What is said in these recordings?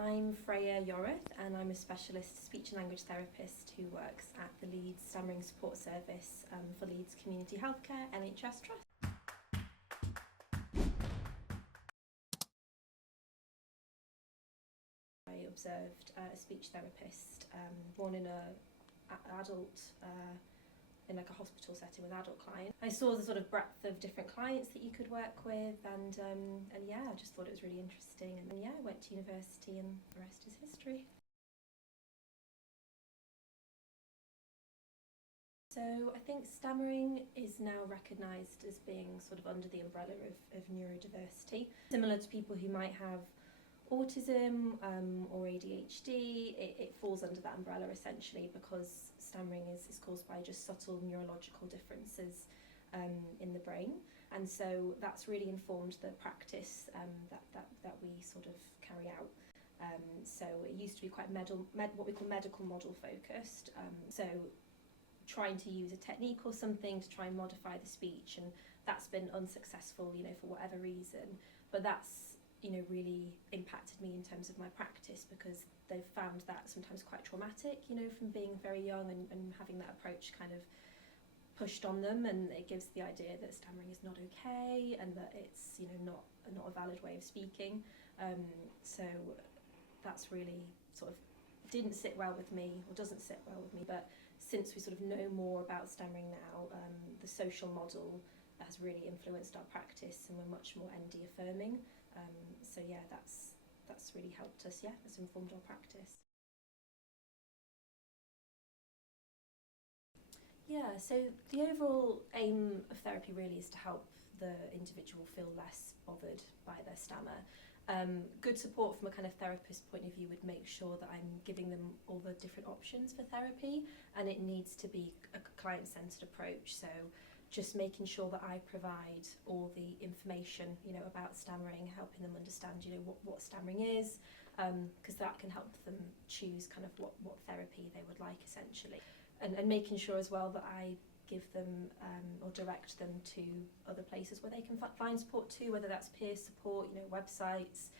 I'm Freya and I'm a specialist speech and language therapist who works at the Leeds Stammering Support Service for Leeds Community Healthcare NHS Trust. I observed a speech therapist born in in like a hospital setting with adult clients. I saw the sort of breadth of different clients that you could work with, and yeah, I just thought it was really interesting. And yeah, I went to university, and the rest is history. So I think stammering is now recognised as being sort of under the umbrella of neurodiversity. Similar to people who might have autism or ADHD, it falls under that umbrella essentially, because stammering is caused by just subtle neurological differences in the brain, and so that's really informed the practice that we sort of carry out. So it used to be quite what we call medical model focused, so trying to use a technique or something to try and modify the speech, and that's been unsuccessful, for whatever reason, but that's really impacted me in terms of my practice, because they've found that sometimes quite traumatic, from being very young and having that approach kind of pushed on them, and it gives the idea that stammering is not okay and that it's not a valid way of speaking. So that's really sort of didn't sit well with me, or doesn't sit well with me, but since we sort of know more about stammering now, the social model has really influenced our practice, and we're much more ND affirming. So yeah, that's really helped us. Yeah, it's informed our practice. Yeah, so the overall aim of therapy really is to help the individual feel less bothered by their stammer. Good support from a kind of therapist point of view would make sure that I'm giving them all the different options for therapy, and it needs to be a client-centred approach. So just making sure that I provide all the information, about stammering, helping them understand, what stammering is, because that can help them choose kind of what therapy they would like essentially. And making sure as well that I give them or direct them to other places where they can find support too, whether that's peer support, websites.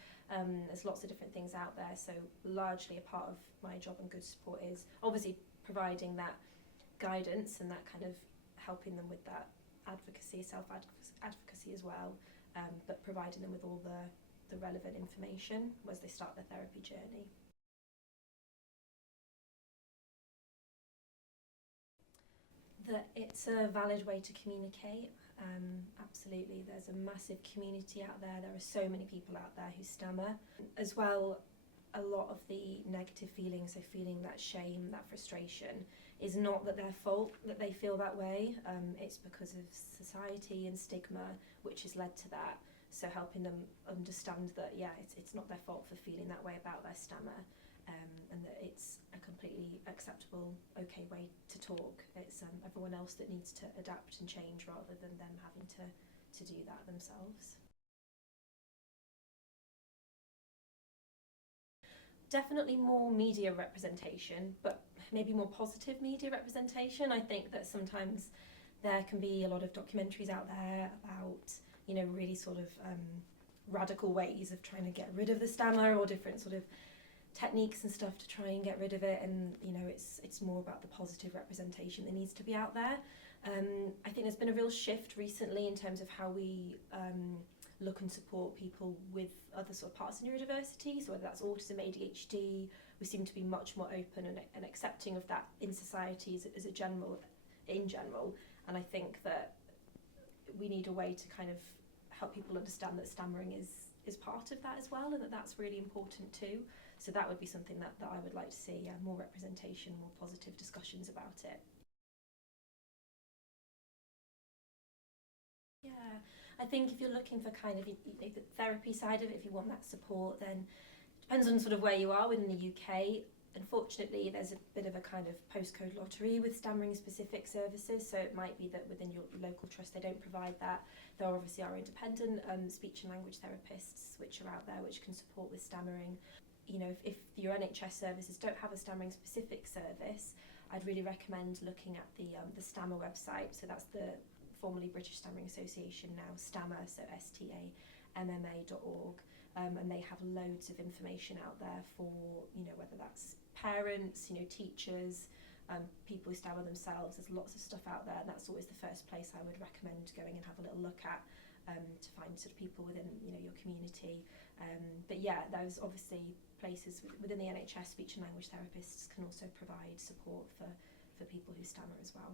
There's lots of different things out there, so largely a part of my job and good support is obviously providing that guidance and that kind of helping them with that advocacy, self-advocacy as well, but providing them with all the relevant information as they start their therapy journey. That it's a valid way to communicate, absolutely. There's a massive community out there. There are so many people out there who stammer. As well, a lot of the negative feelings, so feeling that shame, that frustration, is not that their fault that they feel that way. It's because of society and stigma, which has led to that. So helping them understand that, yeah, it's not their fault for feeling that way about their stammer, and that it's a completely acceptable, okay way to talk. It's everyone else that needs to adapt and change rather than them having to do that themselves. Definitely more media representation, but maybe more positive media representation. I think that sometimes there can be a lot of documentaries out there about, really sort of radical ways of trying to get rid of the stammer, or different sort of techniques and stuff to try and get rid of it, and it's more about the positive representation that needs to be out there. I think there's been a real shift recently in terms of how we look and support people with other sort of parts of neurodiversity, so whether that's autism, ADHD. We seem to be much more open and accepting of that in society in general, and I think that we need a way to kind of help people understand that stammering is part of that as well, and that's really important too. So that would be something that I would like to see, more representation, more positive discussions about it. Yeah, I think if you're looking for kind of the therapy side of it, if you want that support, then it depends on sort of where you are within the UK. Unfortunately, there's a bit of a kind of postcode lottery with stammering specific services, so it might be that within your local trust they don't provide that. There obviously are independent speech and language therapists which are out there which can support with stammering. If your NHS services don't have a stammering specific service, I'd really recommend looking at the Stammer website. So that's the formerly British Stammering Association, now Stammer, so STAMMA.org. and they have loads of information out there for, whether that's parents, teachers, people who stammer themselves. There's lots of stuff out there, and that's always the first place I would recommend going and have a little look at, to find sort of people within your community. But yeah, there's obviously places within the NHS. Speech and language therapists can also provide support for people who stammer as well.